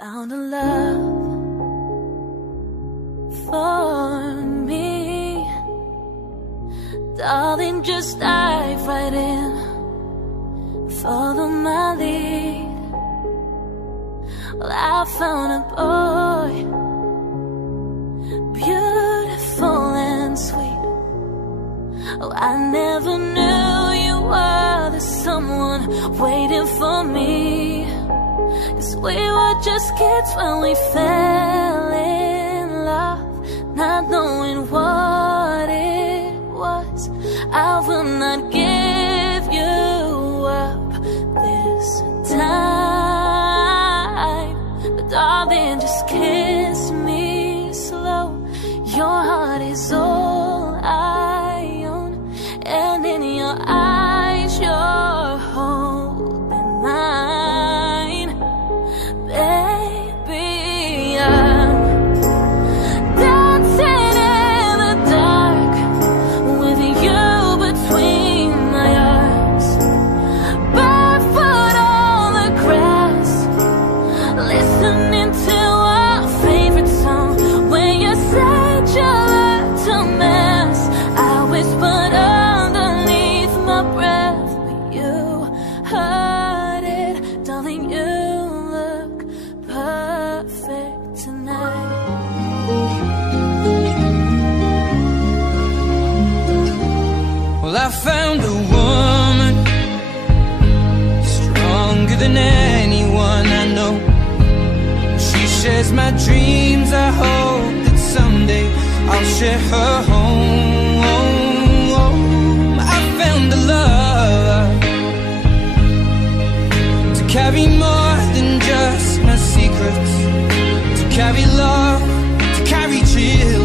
Found a love for me. Darling, just dive right in. Follow my lead. Well, I found a boy, beautiful and sweet. Oh, I never knew you were the someone waiting for me. 'Cause we were just kids when we fell in love, not knowing what it was. I will not give you up this time, but darling, just kiss me slow. Your heart is all I own, and in your eyes you're holding mine. Baby, I'm dancing in the dark with you between my arms, barefoot on the grass, listening to our favorite song. When you said you looked a mess, I whispered underneath my breath, but you heard it. Darling, you look perfect tonight. Well, I found a woman stronger than anyone I know. She shares my dreams. I hope that someday I'll share her home. I found a love to carry more than just my secrets, to carry love, to carry children.